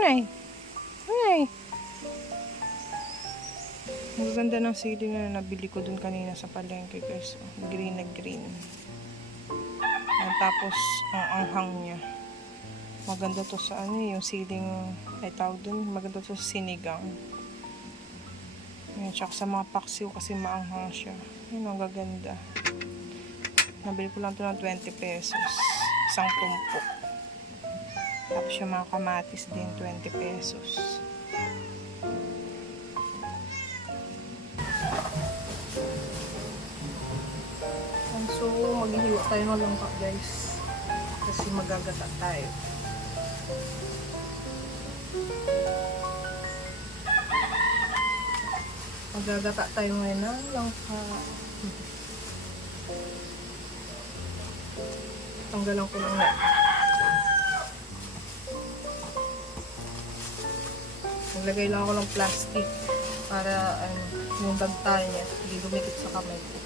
Ay. Ay. Ang ganda ng sili na nabili ko dun kanina sa palengke guys. Green na green. At tapos, ang anghang niya. Maganda to sa ano yung siling, ay tawag dun, maganda to sa sinigang. Ayan, tsaka sa mga paksiw kasi maanghang siya. Ayan, ang gaganda. Nabili ko lang to ng 20 pesos. Isang tumpok. Tapos yung mga kamatis din, 20 pesos. So, maghihiwa tayo ng langka guys. Kasi magagata tayo. Magagata tayo ngayon ng langka. Tanggalan ko lang na. Naglagay lang ako ng plastic para yung dagta niya hindi dumikit sa kamay ko.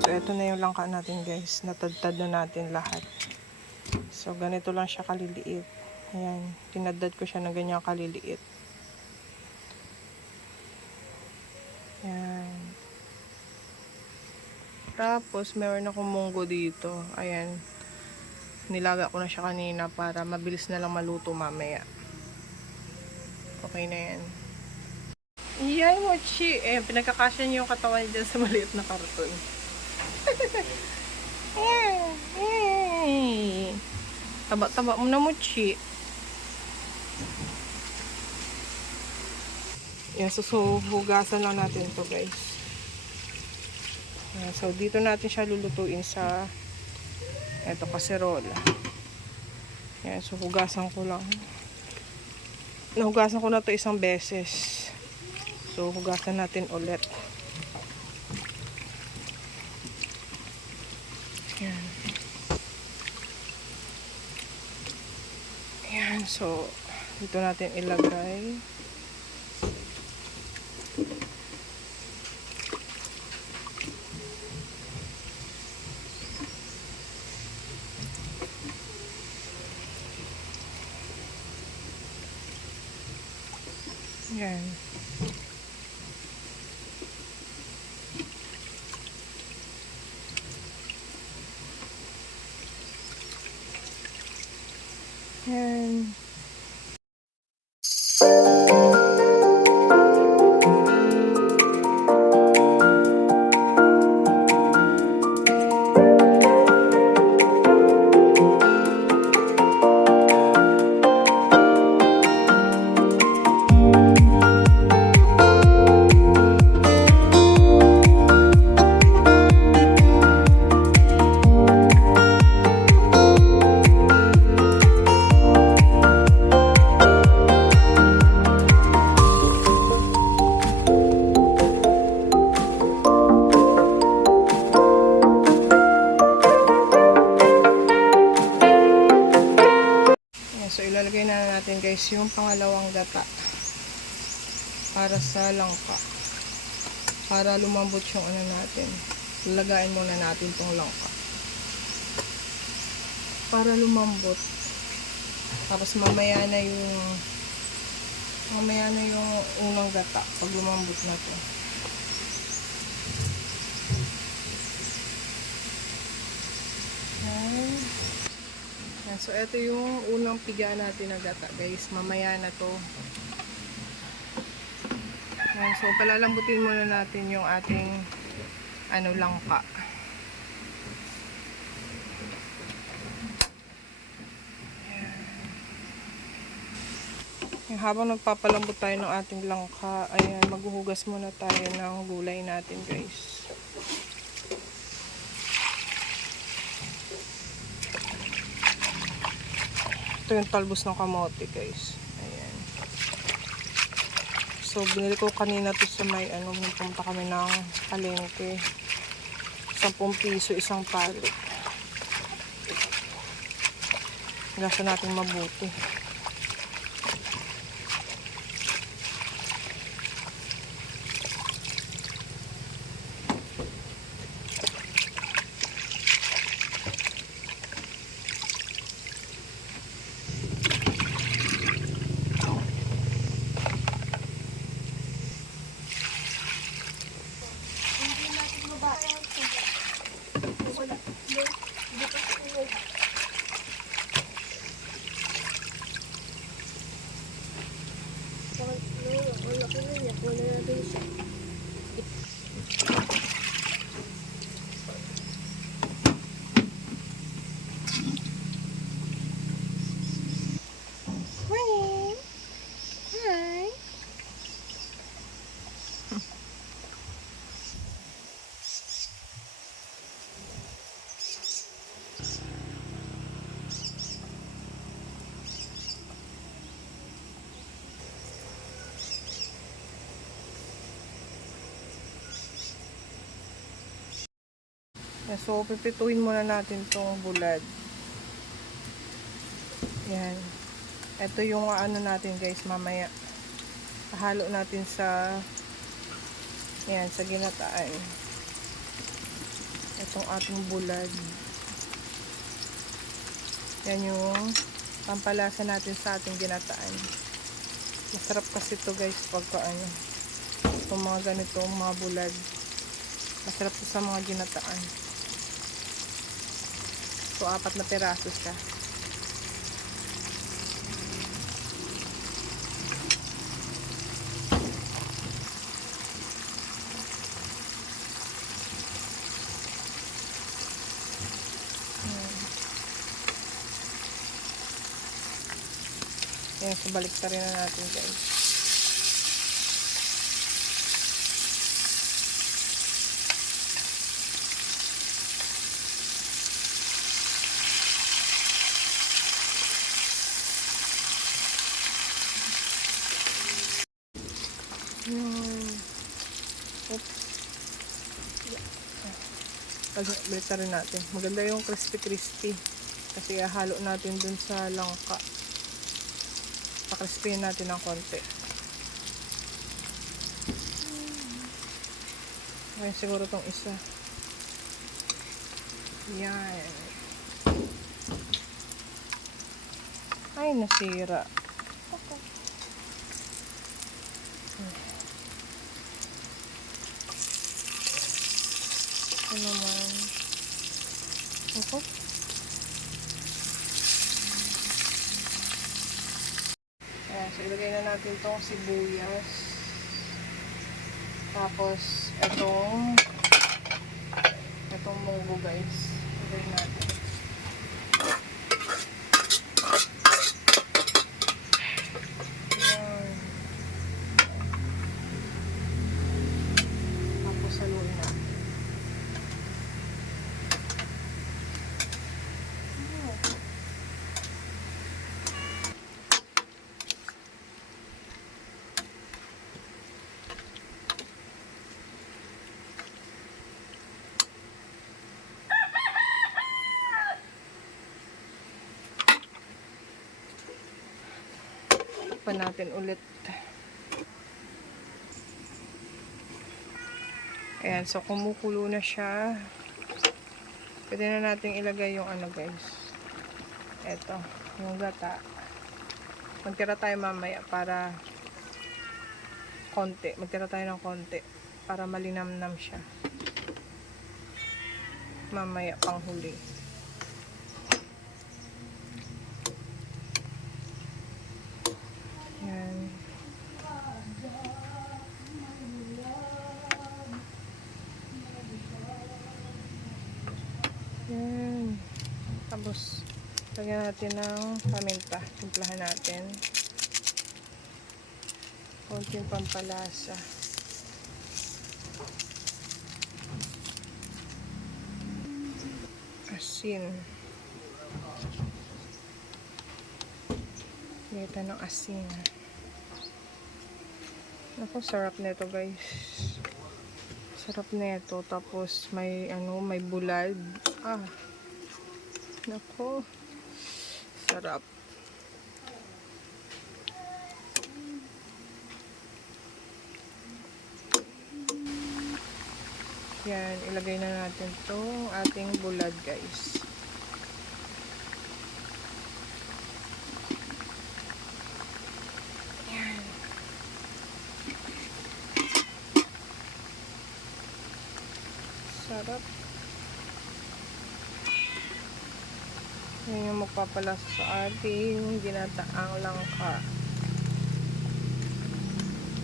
So, ito na yung langka natin guys. Natadtad na natin lahat. So, ganito lang siya kaliliit. Ayan. Tinadtad ko siya ng ganyan kaliliit. Ayan. Tapos, meron akong munggo dito. Ayan. Nilaga ko na siya kanina para mabilis na lang maluto mamaya. Okay na yan. Iyay, mochi. Eh, pinagkakasya niyo yung katawan dyan sa maliit na karton. Taba-taba mo na, mochi. Yan, so hugasan lang natin to guys. Yan, so dito natin siya lulutuin sa eto kaserola. Yan, so hugasan ko lang. Nahugasan ko na to isang beses. So hugasan natin ulit. Yan. Yan, so dito natin ilagay. Yan. Yan. So ilalagay na natin guys yung pangalawang gata para sa langka. Para lumambot yung ano natin. Lagayin muna natin tong langka. Para lumambot. Tapos mamaya na yung unang gata pag lumambot na to. So, ito yung unang piga natin na gata, guys. Mamaya na to. Ayan, so, palalambutin muna natin yung ating langka. Ayan. Habang nagpapalambot tayo ng ating langka, ayan, maghuhugas muna tayo ng gulay natin, guys. Ito yung talbos ng kamote, guys. Ayan. So, binili ko kanina to sa may, pumunta kami ng palengke. 10 piso isang palo. Gasa natin mabuti. Morning! Hi! So, pipituin muna natin tong bulad. Yan. Ito yung natin, guys, mamaya. Halo natin sa sa ginataan. Itong ating bulad. Yan yung pampalasa natin sa ating ginataan. Masarap kasi ito, guys, pagka itong mga ganitong mga bulad. Masarap ito sa mga ginataan. So, 4 na piraso siya. Ayan, so balik na rin na natin, guys. Oops. Balik na rin natin. Maganda yung crispy-crispy. Kasi halo natin dun sa langka. Pa-crispy natin ng konti. Ngayon siguro tong isa. Yan. Ay, nasira. Ito naman. Ito. Ayan, so ilagay na natin itong sibuyas. Tapos, itong munggo, guys. Ilagay natin. Ayan. Tapos, haluin natin. Pa natin ulit. Ayan, so kumukulo na siya. Pwede na natin ilagay yung guys. Eto, yung gata. Magtira tayo mamaya para konti. Magtira tayo ng konti para malinamnam siya. Mamaya pang huli. Yan. Yan. Tapos, lagyan natin ng paminta. Timplahan natin. Konting pampalasa. Asin. Lita ng asin. Naku, sarap nito guys. Sarap nito. Tapos may may bulad. Ah. Naku. Sarap. Yan, ilagay na natin tong ating bulad guys. Yan. Sarap. Yan yung magpapalasa sa ating ginataang langka.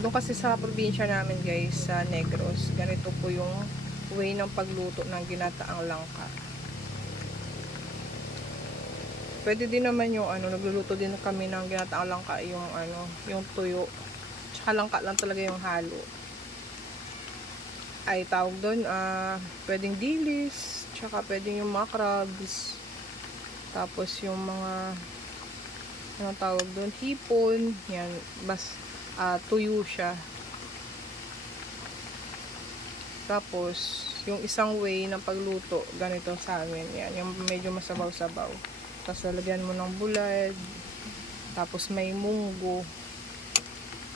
Doon kasi sa probinsya namin guys, sa Negros, ganito po yung way ng pagluto ng ginataang langka. Pwede din naman yung nagluluto din kami ng ginataang langka, yung yung tuyo. Tsaka langka lang talaga yung halo. Ay tawag doon, pwedeng dilis, tsaka pwedeng yung mga crabs. Tapos yung mga anong tawag doon, hipon, yan, tuyo siya. Tapos, yung isang way ng pagluto, ganito sa amin. Yan, yung medyo masabaw-sabaw. Tapos, lalagyan mo ng bulad. Tapos, may munggo.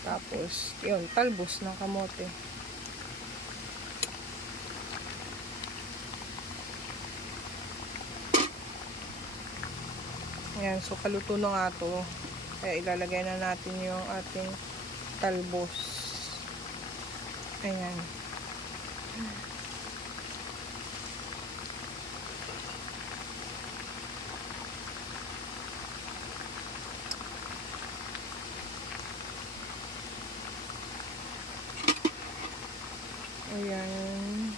Tapos, yun, talbos ng kamote. Yan, so, kaluto na nga to. Kaya, ilalagay na natin yung ating talbos. Ayan. Ayan.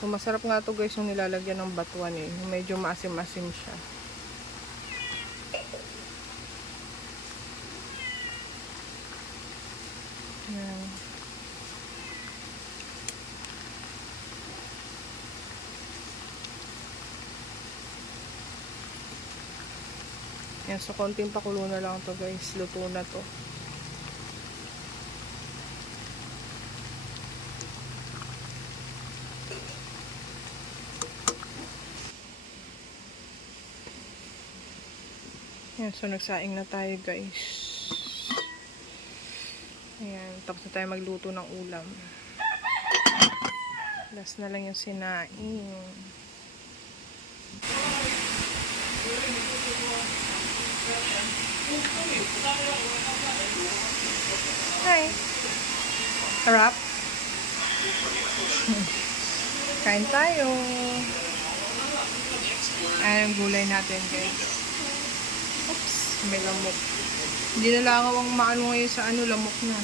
So, masarap nga to guys yung nilalagyan ng batuan eh. Medyo maasim-asim siya. Ayan. Yan, so konting pakulo na lang to guys. Luto na to. Yan, so nagsaing na tayo guys. Ayan, tapos na tayo magluto ng ulam. Last na lang yung sinaing. Hi! Sarap! Kain tayo! Ayan ang gulay natin guys. Oops! May lamok. Hindi na lang ang maano ngayon sa lamok na.